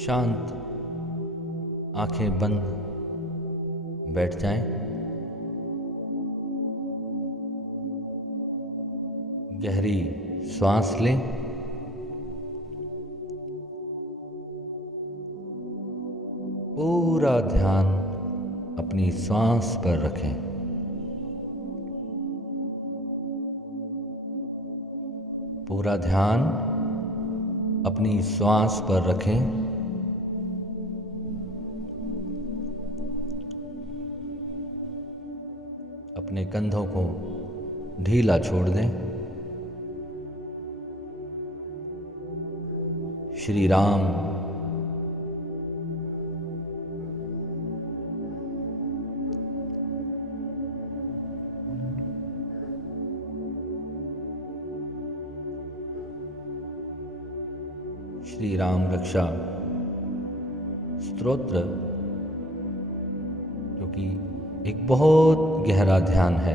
शांत आंखें बंद बैठ जाएं। गहरी श्वास लें। पूरा ध्यान अपनी श्वास पर रखें। पूरा ध्यान अपनी श्वास पर रखें। अपने कंधों को ढीला छोड़ दें। श्री राम। श्री राम रक्षा स्तोत्र, जो कि एक बहुत गहरा ध्यान है,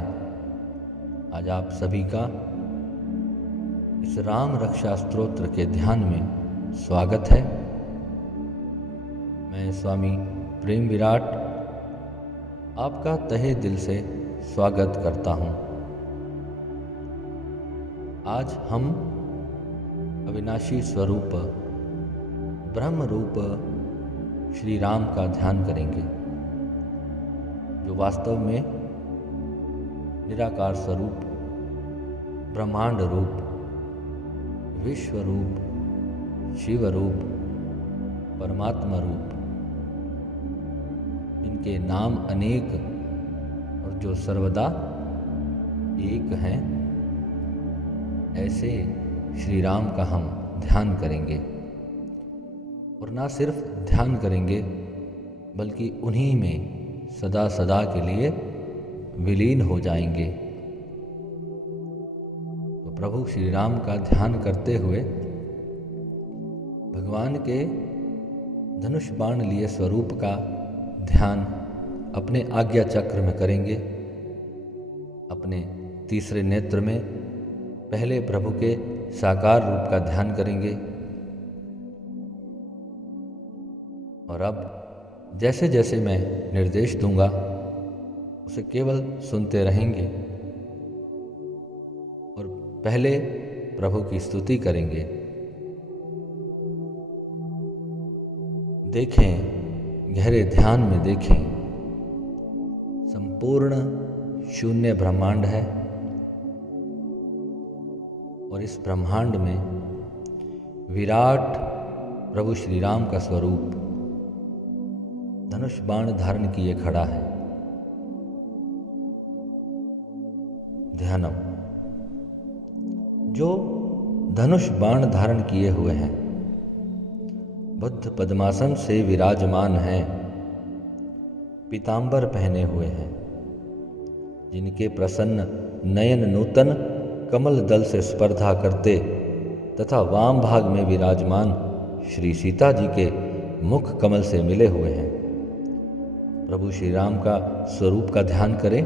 आज आप सभी का इस राम रक्षा स्तोत्र के ध्यान में स्वागत है। मैं स्वामी प्रेम विराट आपका तहे दिल से स्वागत करता हूं। आज हम अविनाशी स्वरूप ब्रह्म रूप श्री राम का ध्यान करेंगे, जो वास्तव में निराकार स्वरूप, ब्रह्मांड रूप, विश्व रूप, शिव रूप, परमात्मा रूप, इनके नाम अनेक और जो सर्वदा एक हैं, ऐसे श्री राम का हम ध्यान करेंगे। और ना सिर्फ ध्यान करेंगे, बल्कि उन्हीं में सदा सदा के लिए विलीन हो जाएंगे। तो प्रभु श्री राम का ध्यान करते हुए भगवान के धनुष बाण लिए स्वरूप का ध्यान अपने आज्ञा चक्र में करेंगे। अपने तीसरे नेत्र में पहले प्रभु के साकार रूप का ध्यान करेंगे। और अब जैसे जैसे मैं निर्देश दूंगा, उसे केवल सुनते रहेंगे और पहले प्रभु की स्तुति करेंगे। देखें, गहरे ध्यान में देखें, संपूर्ण शून्य ब्रह्मांड है और इस ब्रह्मांड में विराट प्रभु श्री राम का स्वरूप धनुष बाण धारण किए खड़ा है। ध्यानम, जो धनुष बाण धारण किए हुए हैं, बुद्ध पद्मासन से विराजमान हैं, पीतांबर पहने हुए हैं, जिनके प्रसन्न नयन नूतन कमल दल से स्पर्धा करते तथा वाम भाग में विराजमान श्री सीता जी के मुख कमल से मिले हुए हैं। प्रभु श्री राम का स्वरूप का ध्यान करें।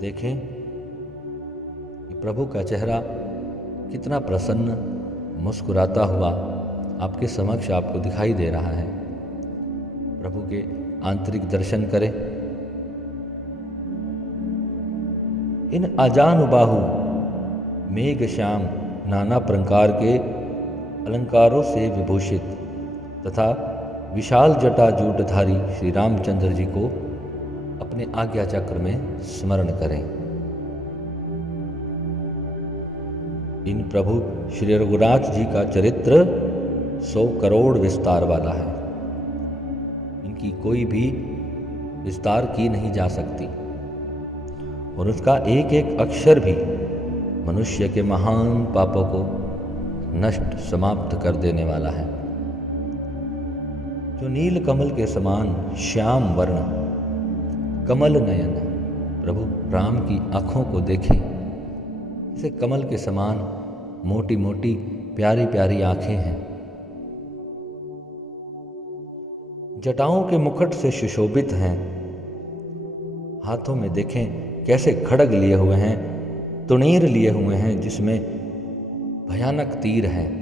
देखें कि प्रभु का चेहरा कितना प्रसन्न मुस्कुराता हुआ आपके समक्ष आपको दिखाई दे रहा है। प्रभु के आंतरिक दर्शन करें। इन अजानुबाहु मेघ श्याम नाना प्रकार के अलंकारों से विभूषित तथा विशाल जटा जूटधारी श्री रामचंद्र जी को अपने आज्ञा चक्र में स्मरण करें। इन प्रभु श्री रघुनाथ जी का चरित्र 100 करोड़ विस्तार वाला है। इनकी कोई भी विस्तार की नहीं जा सकती और उसका एक एक अक्षर भी मनुष्य के महान पापों को नष्ट समाप्त कर देने वाला है। जो नील कमल के समान श्याम वर्ण कमल नयन प्रभु राम की आंखों को देखें। जैसे कमल के समान मोटी मोटी प्यारी प्यारी आंखें हैं। जटाओं के मुकुट से सुशोभित हैं। हाथों में देखें कैसे खड्ग लिए हुए हैं, तुणीर लिए हुए हैं, जिसमें भयानक तीर हैं।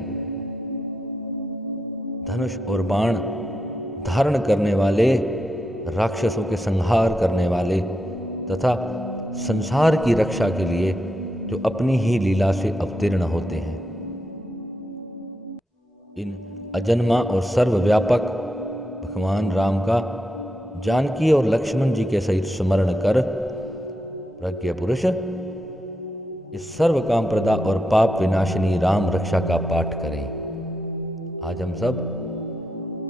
धनुष और बाण धारण करने वाले, राक्षसों के संहार करने वाले तथा संसार की रक्षा के लिए जो अपनी ही लीला से अवतीर्ण होते हैं। इन अजन्मा और सर्वव्यापक भगवान राम का जानकी और लक्ष्मण जी के सहित स्मरण कर प्रज्ञ पुरुष इस सर्व काम प्रदा और पाप विनाशिनी राम रक्षा का पाठ करें। आज हम सब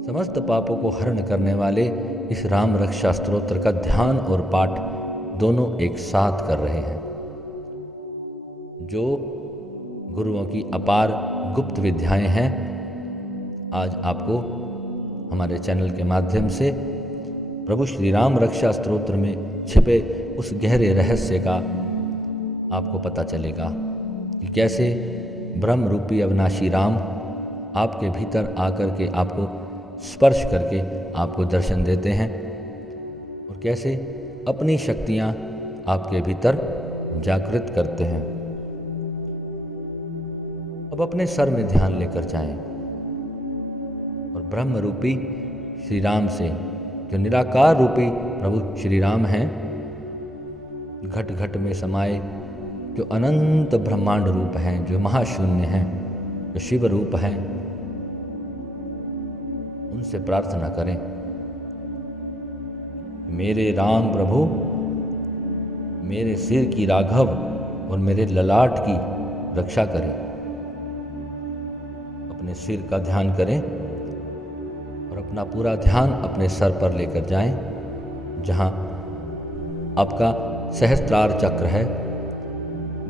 समस्त पापों को हरण करने वाले इस राम रक्षा स्तोत्र का ध्यान और पाठ दोनों एक साथ कर रहे हैं। जो गुरुओं की अपार गुप्त विद्याएं हैं, आज आपको हमारे चैनल के माध्यम से प्रभु श्री राम रक्षा स्तोत्र में छिपे उस गहरे रहस्य का आपको पता चलेगा कि कैसे ब्रह्म रूपी अविनाशी राम आपके भीतर आकर के आपको स्पर्श करके आपको दर्शन देते हैं और कैसे अपनी शक्तियां आपके भीतर जागृत करते हैं। अब अपने सर में ध्यान लेकर जाएं और ब्रह्म रूपी श्री राम से, जो निराकार रूपी प्रभु श्री राम हैं, घट घट में समाये, जो अनंत ब्रह्मांड रूप हैं, जो महाशून्य हैं, जो शिव रूप हैं, उनसे प्रार्थना करें, मेरे राम प्रभु मेरे सिर की राघव और मेरे ललाट की रक्षा करें। अपने सिर का ध्यान करें और अपना पूरा ध्यान अपने सर पर लेकर जाएं, जहां आपका सहस्त्रार चक्र है।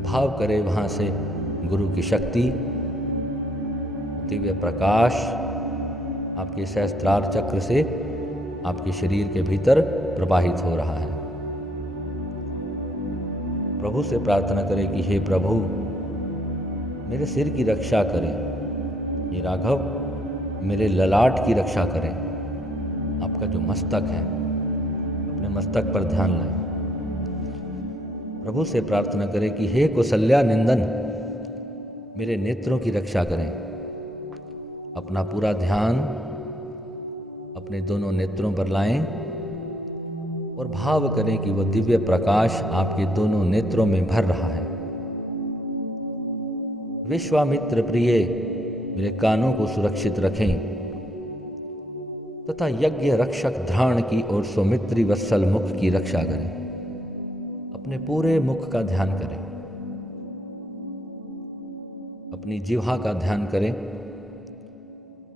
भाव करें वहां से गुरु की शक्ति, दिव्य प्रकाश आपके सहस्त्रार चक्र से आपके शरीर के भीतर प्रवाहित हो रहा है। प्रभु से प्रार्थना करें कि हे प्रभु मेरे सिर की रक्षा करें, हे राघव मेरे ललाट की रक्षा करें। आपका जो मस्तक है, अपने मस्तक पर ध्यान लाएं। प्रभु से प्रार्थना करें कि हे कौसल्या निंदन मेरे नेत्रों की रक्षा करें। अपना पूरा ध्यान अपने दोनों नेत्रों पर लाएं और भाव करें कि वह दिव्य प्रकाश आपके दोनों नेत्रों में भर रहा है। विश्वामित्र प्रिय मेरे कानों को सुरक्षित रखें तथा यज्ञ रक्षक ध्राण की और सौमित्री वत्सल मुख की रक्षा करें। अपने पूरे मुख का ध्यान करें, अपनी जिह्वा का ध्यान करें।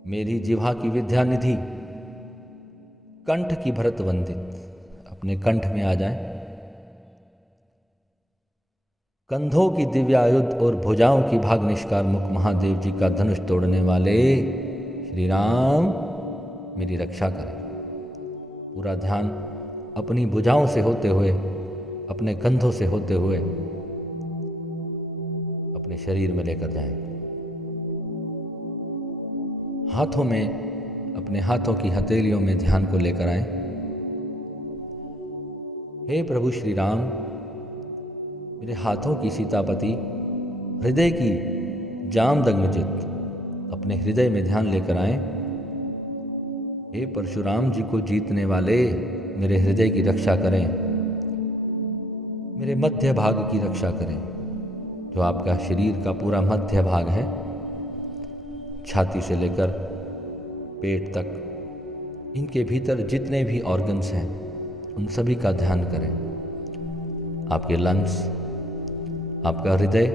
मेरी जिह्वा की विद्या निधि कंठ की भरत वंदित, अपने कंठ में आ जाएं। कंधों की दिव्यायुध और भुजाओं की भाग निष्कार मुख महादेव जी का धनुष तोड़ने वाले श्री राम मेरी रक्षा करें। पूरा ध्यान अपनी भुजाओं से होते हुए, अपने कंधों से होते हुए अपने शरीर में लेकर जाएं। हाथों में, अपने हाथों की हथेलियों में ध्यान को लेकर आएं। हे प्रभु श्री राम मेरे हाथों की सीतापति, हृदय की जाम दग्मचित, अपने हृदय में ध्यान लेकर आएं। हे परशुराम जी को जीतने वाले मेरे हृदय की रक्षा करें, मेरे मध्य भाग की रक्षा करें। जो आपका शरीर का पूरा मध्य भाग है, छाती से लेकर पेट तक, इनके भीतर जितने भी ऑर्गन्स हैं उन सभी का ध्यान करें। आपके लंग्स, आपका हृदय,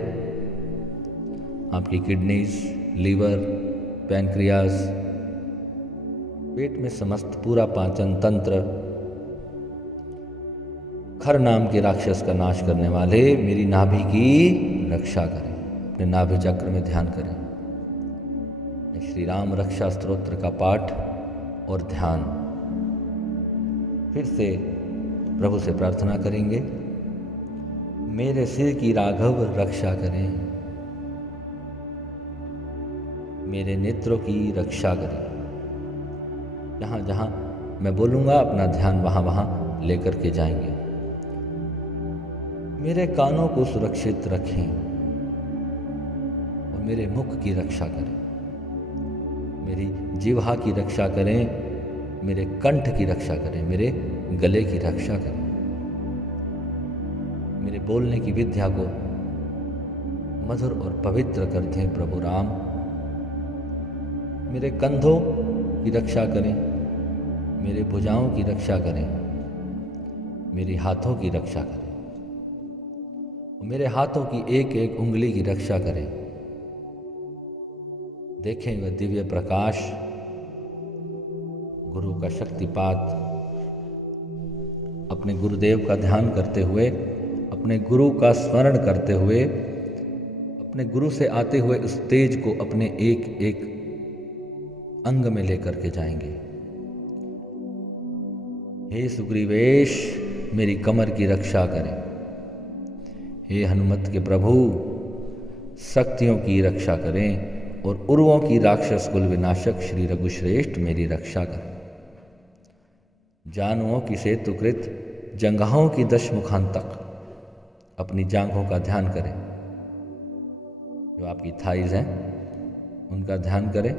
आपकी किडनीज, लीवर, पैनक्रियाज, पेट में समस्त पूरा पाचन तंत्र, खर नाम के राक्षस का नाश करने वाले मेरी नाभि की रक्षा करें। अपने नाभि चक्र में ध्यान करें। श्री राम रक्षा स्तोत्र का पाठ और ध्यान। फिर से प्रभु से प्रार्थना करेंगे, मेरे सिर की राघव रक्षा करें, मेरे नेत्रों की रक्षा करें। जहाँ जहाँ मैं बोलूँगा अपना ध्यान वहाँ वहाँ लेकर के जाएंगे। मेरे कानों को सुरक्षित रखें और मेरे मुख की रक्षा करें। मेरी जिह्वा की रक्षा करें, मेरे कंठ की रक्षा करें, मेरे गले की रक्षा करें, मेरे बोलने की विद्या को मधुर और पवित्र कर दें प्रभु राम। मेरे कंधों की रक्षा करें, मेरे भुजाओं की रक्षा करें, मेरे हाथों की रक्षा करें, मेरे हाथों की एक एक उंगली की रक्षा करें। देखें वह दिव्य प्रकाश, गुरु का शक्तिपात। अपने गुरुदेव का ध्यान करते हुए, अपने गुरु का स्मरण करते हुए, अपने गुरु से आते हुए उस तेज को अपने एक एक अंग में लेकर के जाएंगे। हे सुग्रीवेश, मेरी कमर की रक्षा करें। हे हनुमत के प्रभु, शक्तियों की रक्षा करें और उर्वों की राक्षस कुल विनाशक श्री रघुश्रेष्ठ मेरी रक्षा करें। जानुओं की सेतुकृत जंघाओं की दशमुखांतक अपनी जांघों का ध्यान करें। जो आपकी थाइज हैं उनका ध्यान करें।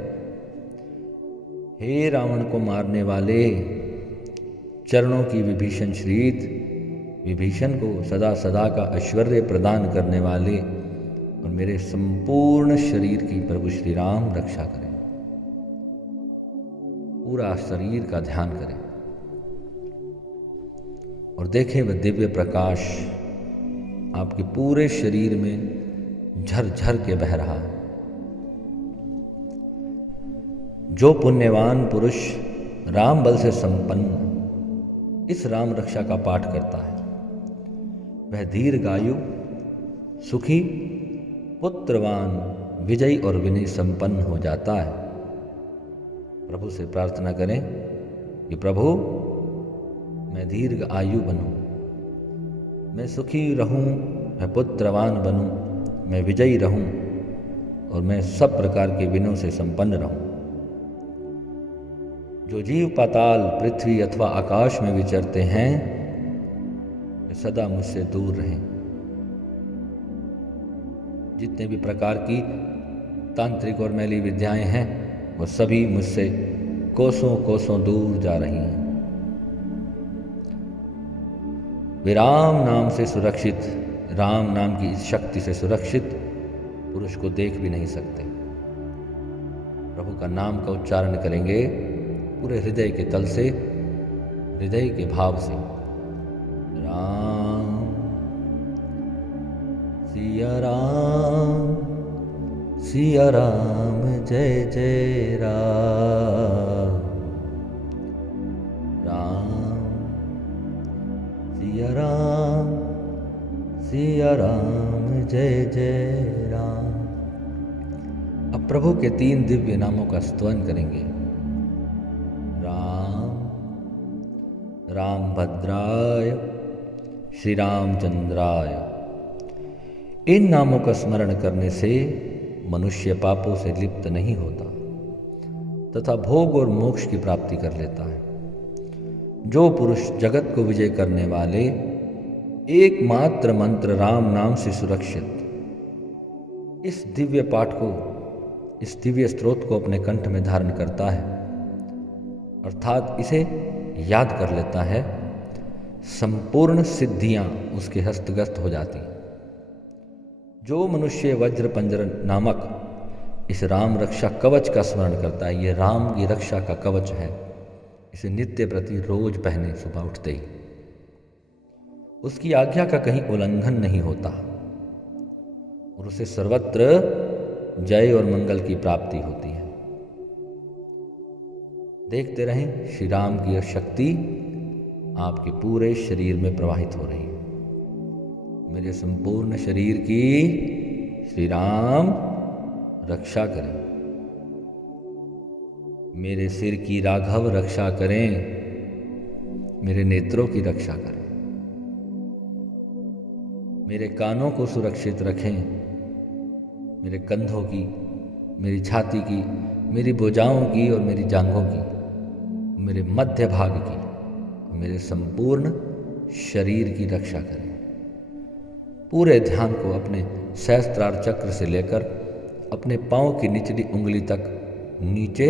हे रावण को मारने वाले, चरणों की विभीषण श्रीत, विभीषण को सदा सदा का ऐश्वर्य प्रदान करने वाले और मेरे संपूर्ण शरीर की प्रभु श्री राम रक्षा करें। पूरा शरीर का ध्यान करें और देखें वह दिव्य प्रकाश आपके पूरे शरीर में झरझर के बह रहा है। जो पुण्यवान पुरुष राम बल से संपन्न इस राम रक्षा का पाठ करता है, वह दीर्घायु, सुखी, पुत्रवान, विजयी और विनय संपन्न हो जाता है। प्रभु से प्रार्थना करें कि प्रभु, मैं दीर्घ आयु बनूं, मैं सुखी रहूं, मैं पुत्रवान बनूं, मैं विजयी रहूं और मैं सब प्रकार के विनयों से संपन्न रहूं। जो जीव पाताल, पृथ्वी अथवा आकाश में विचरते हैं, वे सदा मुझसे दूर रहें। जितने भी प्रकार की तांत्रिक और मैली विद्याएं हैं, वो सभी मुझसे कोसों कोसों दूर जा रही हैं। वे राम नाम से सुरक्षित, राम नाम की इस शक्ति से सुरक्षित पुरुष को देख भी नहीं सकते। प्रभु का नाम का उच्चारण करेंगे पूरे हृदय के तल से, हृदय के भाव से। राम सिया राम, सिया राम, जय जय राम। राम सिया राम, सिया राम, जय जय राम। अब प्रभु के 3 दिव्य नामों का स्तवन करेंगे। राम भद्राय, श्री रामचंद्राय। इन नामों का स्मरण करने से मनुष्य पापों से लिप्त नहीं होता तथा भोग और मोक्ष की प्राप्ति कर लेता है। जो पुरुष जगत को विजय करने वाले एकमात्र मंत्र राम नाम से सुरक्षित इस दिव्य पाठ को, इस दिव्य स्त्रोत को अपने कंठ में धारण करता है, अर्थात इसे याद कर लेता है, संपूर्ण सिद्धियां उसके हस्तगत हो जाती हैं। जो मनुष्य वज्र पंजर नामक इस राम रक्षा कवच का स्मरण करता है, ये राम की रक्षा का कवच है, इसे नित्य प्रति रोज पहने सुबह उठते ही, उसकी आज्ञा का कहीं उल्लंघन नहीं होता और उसे सर्वत्र जय और मंगल की प्राप्ति होती है। देखते रहें श्री राम की यह शक्ति आपके पूरे शरीर में प्रवाहित हो रही है। मेरे संपूर्ण शरीर की श्री राम रक्षा करें। मेरे सिर की राघव रक्षा करें, मेरे नेत्रों की रक्षा करें, मेरे कानों को सुरक्षित रखें, मेरे कंधों की, मेरी छाती की, मेरी भुजाओं की और मेरी जांघों की, मेरे मध्य भाग की, मेरे संपूर्ण शरीर की रक्षा करें। पूरे ध्यान को अपने सहस्त्रार चक्र से लेकर अपने पांव की निचली उंगली तक नीचे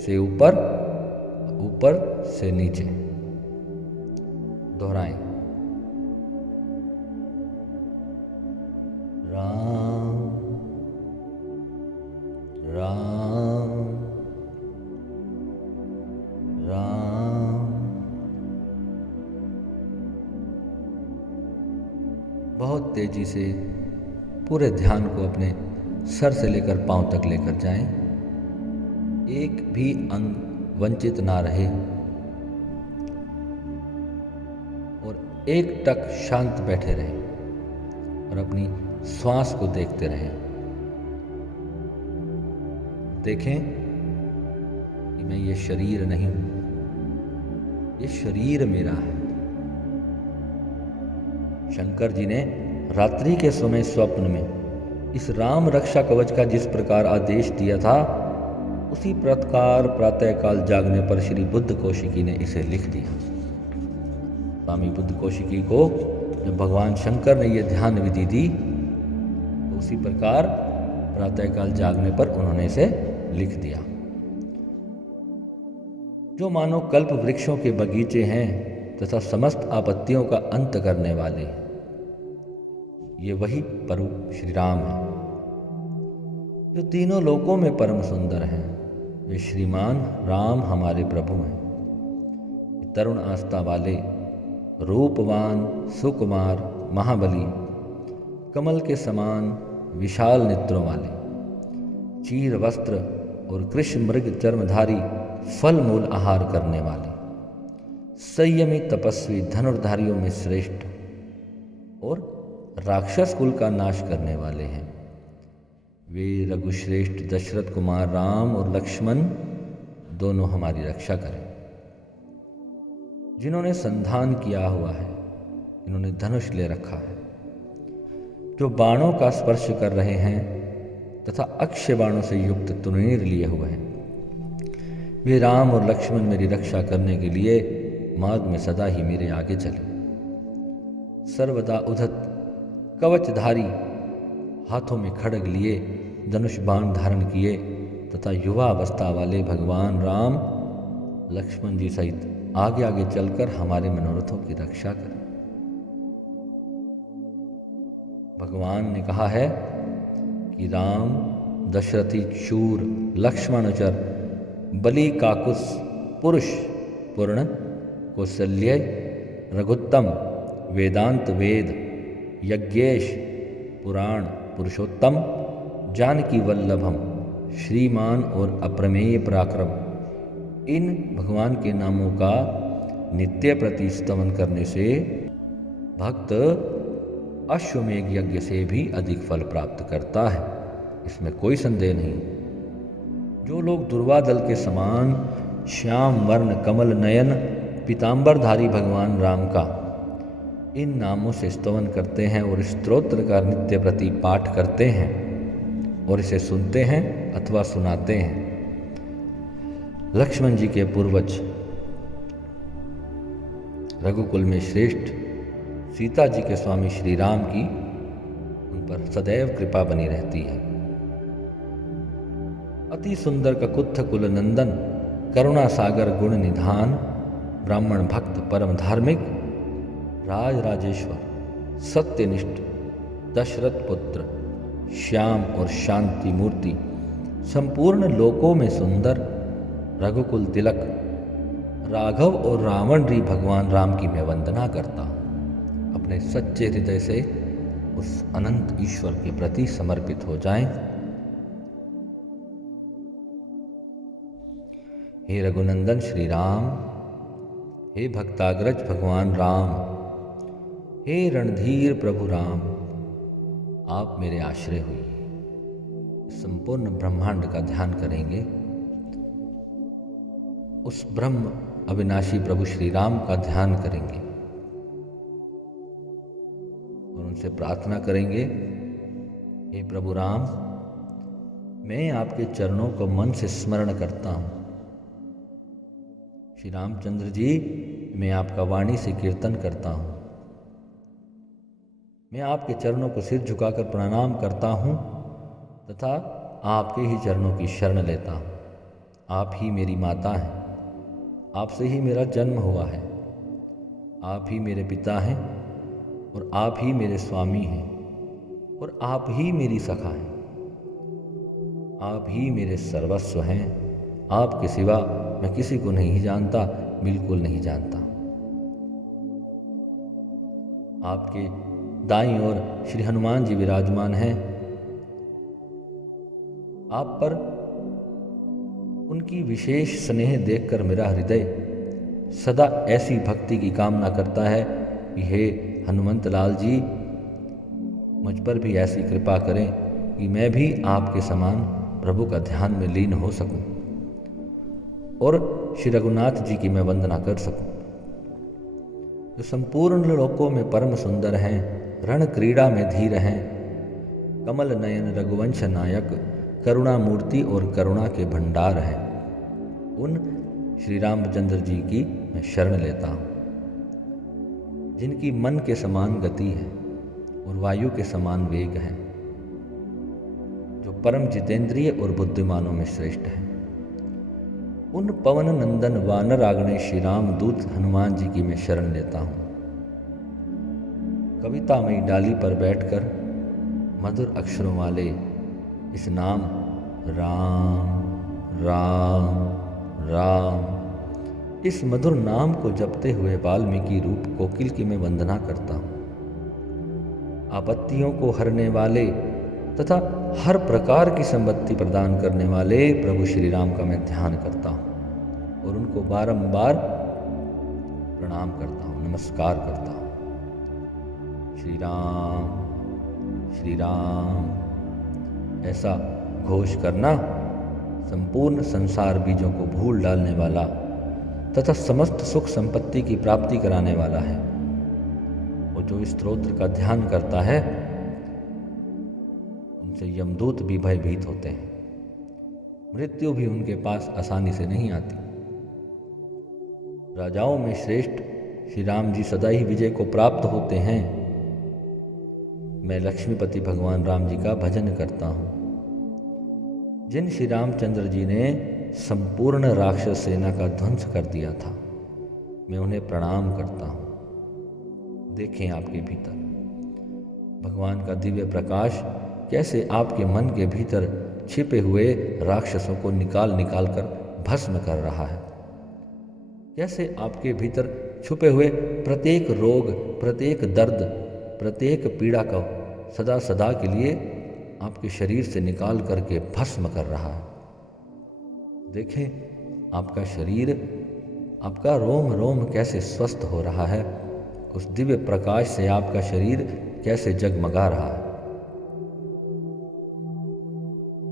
से ऊपर, ऊपर से नीचे दोहराएं। राम राम राम। बहुत तेजी से पूरे ध्यान को अपने सर से लेकर पांव तक लेकर जाएं। एक भी अंग वंचित ना रहे और एक टक शांत बैठे रहें और अपनी श्वास को देखते रहें। देखें कि मैं ये शरीर नहीं हूं, ये शरीर मेरा है। शंकर जी ने रात्रि के समय स्वप्न में इस राम रक्षा कवच का जिस प्रकार आदेश दिया था, उसी प्रकार प्रातःकाल जागने पर श्री बुद्ध कौशिकी ने इसे लिख दिया। स्वामी बुद्ध कौशिकी को जब भगवान शंकर ने यह ध्यान विधि दी, तो उसी प्रकार प्रातःकाल जागने पर उन्होंने इसे लिख दिया। जो मानो कल्प वृक्षों के बगीचे हैं तथा समस्त आपत्तियों का अंत करने वाले हैं, ये वही प्रभु श्री राम हैं। जो तीनों लोकों में परम सुंदर हैं, वे श्रीमान राम हमारे प्रभु हैं। तरुण आस्था वाले, रूपवान, सुकुमार, महाबली, कमल के समान विशाल नेत्रों वाले, चीर वस्त्र और कृष्ण मृग चर्मधारी, फल मूल आहार करने वाले, संयमी तपस्वी, धनुर्धारियों में श्रेष्ठ और राक्षस कुल का नाश करने वाले हैं। वे रघुश्रेष्ठ दशरथ कुमार राम और लक्ष्मण दोनों हमारी रक्षा करें। जिन्होंने संधान किया हुआ है, इन्होंने धनुष ले रखा है, जो बाणों का स्पर्श कर रहे हैं तथा अक्षय बाणों से युक्त तुनीर लिए हुए हैं, वे राम और लक्ष्मण मेरी रक्षा करने के लिए मार्ग में सदा ही मेरे आगे चले। सर्वदा उद्धत कवचधारी, हाथों में खड्ग लिए, धनुष बाण धारण किए तथा युवा अवस्था वाले भगवान राम लक्ष्मण जी सहित आगे आगे चलकर हमारे मनोरथों की रक्षा करें। भगवान ने कहा है कि राम दशरथी शूर, लक्ष्मणचर, बलि काकुस, पुरुष पूर्ण, कौशल्य, रघुत्तम, वेदांत वेद, यज्ञेश, पुराण पुरुषोत्तम, जानकी वल्लभम, श्रीमान और अप्रमेय पराक्रम। इन भगवान के नामों का नित्य प्रति स्तवन करने से भक्त अश्वमेघ यज्ञ से भी अधिक फल प्राप्त करता है, इसमें कोई संदेह नहीं। जो लोग दुर्वादल के समान श्याम वर्ण कमल नयन पीतांबरधारी भगवान राम का इन नामों से स्तवन करते हैं और स्तोत्र का नित्य प्रति पाठ करते हैं और इसे सुनते हैं अथवा सुनाते हैं, लक्ष्मण जी के पूर्वज रघुकुल में श्रेष्ठ सीता जी के स्वामी श्री राम की उन पर सदैव कृपा बनी रहती है। अति सुंदर ककुत्थ कुल नंदन, करुणा सागर गुण निधान, ब्राह्मण भक्त परम धार्मिक, राज राजेश्वर, सत्यनिष्ठ, दशरथ पुत्र, श्याम और शांति मूर्ति, संपूर्ण लोकों में सुंदर, रघुकुल तिलक, राघव और रावण री भगवान राम की मैं वंदना करता हूँ। अपने सच्चे हृदय से उस अनंत ईश्वर के प्रति समर्पित हो जाएं। हे रघुनंदन श्री राम, हे भक्ताग्रज भगवान राम, हे रणधीर प्रभु राम, आप मेरे आश्रय हुई। संपूर्ण ब्रह्मांड का ध्यान करेंगे, उस ब्रह्म अविनाशी प्रभु श्री राम का ध्यान करेंगे और उनसे प्रार्थना करेंगे, हे प्रभु राम, मैं आपके चरणों को मन से स्मरण करता हूँ। श्री रामचंद्र जी, मैं आपका वाणी से कीर्तन करता हूँ। मैं आपके चरणों को सिर झुकाकर प्रणाम करता हूँ तथा आपके ही चरणों की शरण लेता हूँ। आप ही मेरी माता हैं, आपसे ही मेरा जन्म हुआ है, आप ही मेरे पिता हैं और आप ही मेरे स्वामी हैं और आप ही मेरी सखा हैं, आप ही मेरे सर्वस्व हैं। आपके सिवा मैं किसी को नहीं जानता, बिल्कुल नहीं जानता। आपके दाईं ओर श्री हनुमान जी विराजमान हैं। आप पर उनकी विशेष स्नेह देखकर मेरा हृदय सदा ऐसी भक्ति की कामना करता है कि हे हनुमंत लाल जी, मुझ पर भी ऐसी कृपा करें कि मैं भी आपके समान प्रभु का ध्यान में लीन हो सकूं और श्री रघुनाथ जी की मैं वंदना कर सकूं, जो संपूर्ण लोकों में परम सुंदर हैं, रण क्रीड़ा में धीर हैं, कमल नयन रघुवंश नायक, करुणा मूर्ति और करुणा के भंडार हैं। उन श्री रामचंद्र जी की मैं शरण लेता हूँ, जिनकी मन के समान गति है और वायु के समान वेग है, जो परम जितेंद्रिय और बुद्धिमानों में श्रेष्ठ है। उन पवन नंदन वानर आग्ने श्री राम दूत हनुमान जी की मैं शरण लेता हूँ। कवितामयी डाली पर बैठकर मधुर अक्षरों वाले इस नाम राम राम राम, इस मधुर नाम को जपते हुए वाल्मीकि रूप कोकिल की मैं वंदना करता हूँ। आपत्तियों को हरने वाले तथा हर प्रकार की संपत्ति प्रदान करने वाले प्रभु श्री राम का मैं ध्यान करता हूँ और उनको बारंबार प्रणाम करता हूँ, नमस्कार करता हूँ। श्री राम ऐसा घोष करना संपूर्ण संसार बीजों को भूल डालने वाला तथा समस्त सुख संपत्ति की प्राप्ति कराने वाला है। और जो इस स्तोत्र का ध्यान करता है उनसे यमदूत भी भयभीत होते हैं, मृत्यु भी उनके पास आसानी से नहीं आती। राजाओं में श्रेष्ठ श्री राम जी सदा ही विजय को प्राप्त होते हैं। मैं लक्ष्मीपति भगवान राम जी का भजन करता हूँ। जिन श्री रामचंद्र जी ने संपूर्ण राक्षस सेना का ध्वंस कर दिया था, मैं उन्हें प्रणाम करता हूँ। देखें आपके भीतर भगवान का दिव्य प्रकाश कैसे आपके मन के भीतर छिपे हुए राक्षसों को निकाल निकाल कर भस्म कर रहा है, कैसे आपके भीतर छुपे हुए प्रत्येक रोग, प्रत्येक दर्द, प्रत्येक पीड़ा को सदा सदा के लिए आपके शरीर से निकाल करके भस्म कर रहा है। देखें आपका शरीर, आपका रोम रोम कैसे स्वस्थ हो रहा है, उस दिव्य प्रकाश से आपका शरीर कैसे जगमगा रहा है।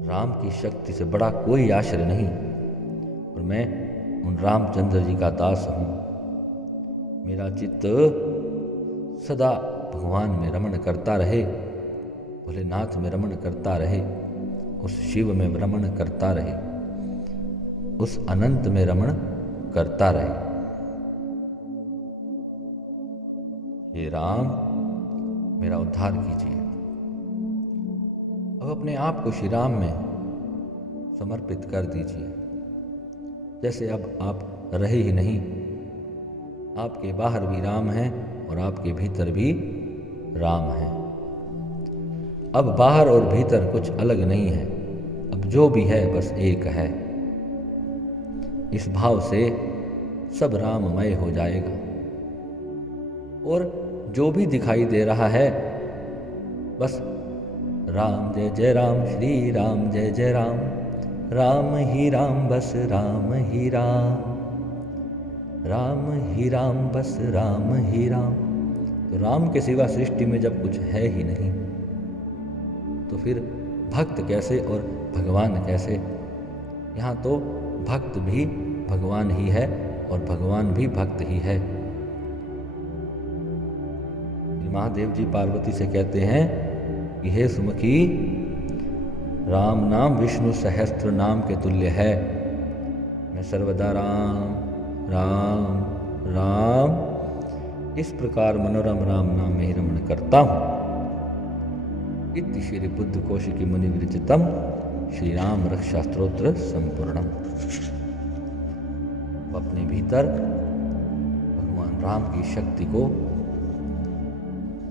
राम की शक्ति से बड़ा कोई आश्रय नहीं और मैं उन रामचंद्र जी का दास हूँ। मेरा चित्त सदा भगवान में रमण करता रहे, भोलेनाथ में रमण करता रहे, उस शिव में रमण करता रहे, उस अनंत में रमण करता रहे। हे राम मेरा उद्धार कीजिए। अब अपने आप को श्री राम में समर्पित कर दीजिए, जैसे अब आप रहे ही नहीं। आपके बाहर भी राम हैं और आपके भीतर भी राम हैं। अब बाहर और भीतर कुछ अलग नहीं है, अब जो भी है बस एक है। इस भाव से सब राममय हो जाएगा और जो भी दिखाई दे रहा है बस राम जय जय राम, श्री राम जय जय राम, राम ही राम बस राम ही राम, राम ही राम बस राम ही राम। तो राम के सिवा सृष्टि में जब कुछ है ही नहीं तो फिर भक्त कैसे और भगवान कैसे। यहाँ तो भक्त भी भगवान ही है और भगवान भी भक्त ही है। महादेव जी पार्वती से कहते हैं कि हे सुमुखी, राम नाम विष्णु सहस्त्र नाम के तुल्य है। मैं सर्वदा राम राम राम इस प्रकार मनोरम राम नाम में ही रमण करता हूँ। इति श्री बुद्ध कौशिकी मुनि विरचितम श्री राम रक्षा स्तोत्र संपूर्णम। अपने भीतर भगवान राम की शक्ति को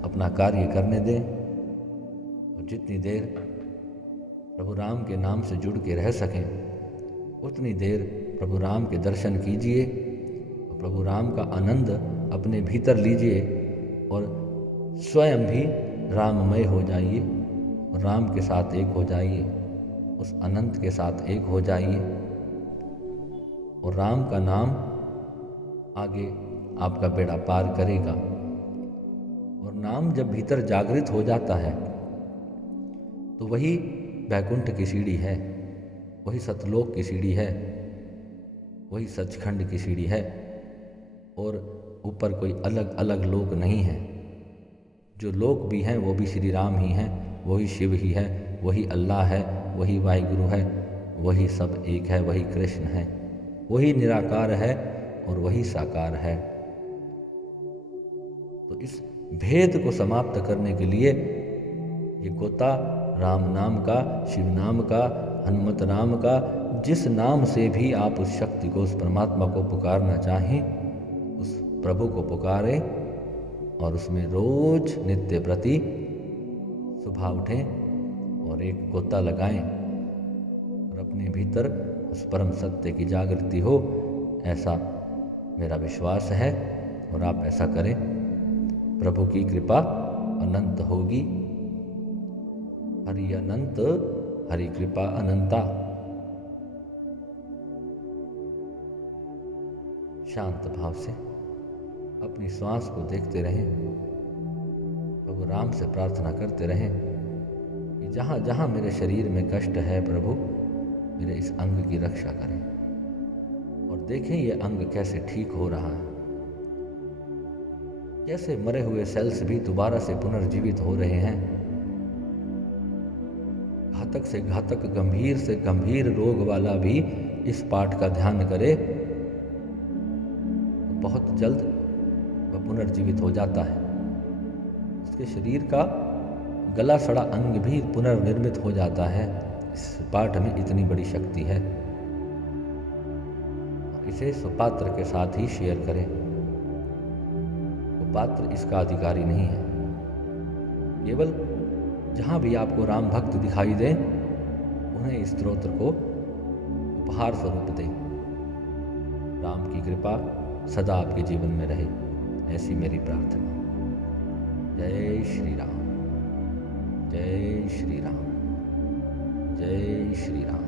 अपना कार्य करने दें और जितनी देर प्रभु राम के नाम से जुड़ के रह सकें उतनी देर प्रभु राम के दर्शन कीजिए और प्रभु राम का आनंद अपने भीतर लीजिए और स्वयं भी राममय हो जाइए और राम के साथ एक हो जाइए, उस अनंत के साथ एक हो जाइए और राम का नाम आगे आपका बेड़ा पार करेगा। और नाम जब भीतर जागृत हो जाता है तो वही वैकुंठ की सीढ़ी है, वही सतलोक की सीढ़ी है, वही सचखंड की सीढ़ी है और ऊपर कोई अलग अलग लोक नहीं है। जो लोक भी हैं वो भी श्री राम ही हैं, वही शिव ही है, वही अल्लाह है, वही वाहिगुरु है, वही सब एक है, वही कृष्ण है, वही निराकार है और वही साकार है। तो इस भेद को समाप्त करने के लिए ये गोता राम नाम का, शिव नाम का, हनुमत नाम का, जिस नाम से भी आप उस शक्ति को, उस परमात्मा को पुकारना चाहें, उस प्रभु को पुकारें और उसमें रोज नित्य प्रति सुबह उठें और एक गोता लगाएं और अपने भीतर उस परम सत्य की जागृति हो, ऐसा मेरा विश्वास है और आप ऐसा करें। प्रभु की कृपा अनंत होगी। हरि अनंत, हरि कृपा अनंता। शांत भाव से अपनी श्वास को देखते रहें, प्रभु राम से प्रार्थना करते रहें कि जहाँ जहाँ मेरे शरीर में कष्ट है प्रभु, मेरे इस अंग की रक्षा करें और देखें ये अंग कैसे ठीक हो रहा है, कैसे मरे हुए सेल्स भी दोबारा से पुनर्जीवित हो रहे हैं। घातक से घातक, गंभीर से गंभीर रोग वाला भी इस पाठ का ध्यान करे तो बहुत जल्द वह पुनर्जीवित हो जाता है। उसके शरीर का गला सड़ा अंग भी पुनर्निर्मित हो जाता है। इस पाठ में इतनी बड़ी शक्ति है। इसे सुपात्र के साथ ही शेयर करें। वो पात्र इसका अधिकारी नहीं है। केवल जहाँ भी आपको राम भक्त दिखाई दें उन्हें इस स्तोत्र को उपहार स्वरूप दें। राम की कृपा सदा आपके जीवन में रहे, ऐसी मेरी प्रार्थना। जय श्री राम, जय श्री राम, जय श्री राम।